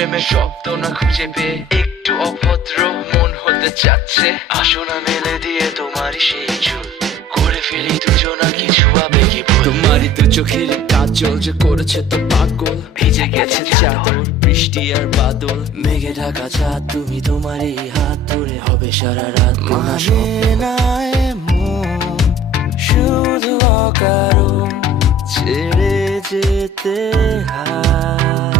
প্রেমের শব্দ না খুঁজে পেয়ে একটু অভদ্র মন হতে চাচ্ছে। আসো না মেলে দিয়ে তোমারই সেই চুল, করে ফেলি দুজনা কিছু আবেগী ভুল। তোমারই তো চোখের কাজল যে করেছে তো পাগল, ভিজে গেছে চাদর বৃষ্টি আর বাদল, মেঘে ঢাকা চাঁদ তুমি তোমারই হাত ধরে হবে সারা রাত। মানে না এমন শুধু অকারণ ছেড়ে যেতে হয়।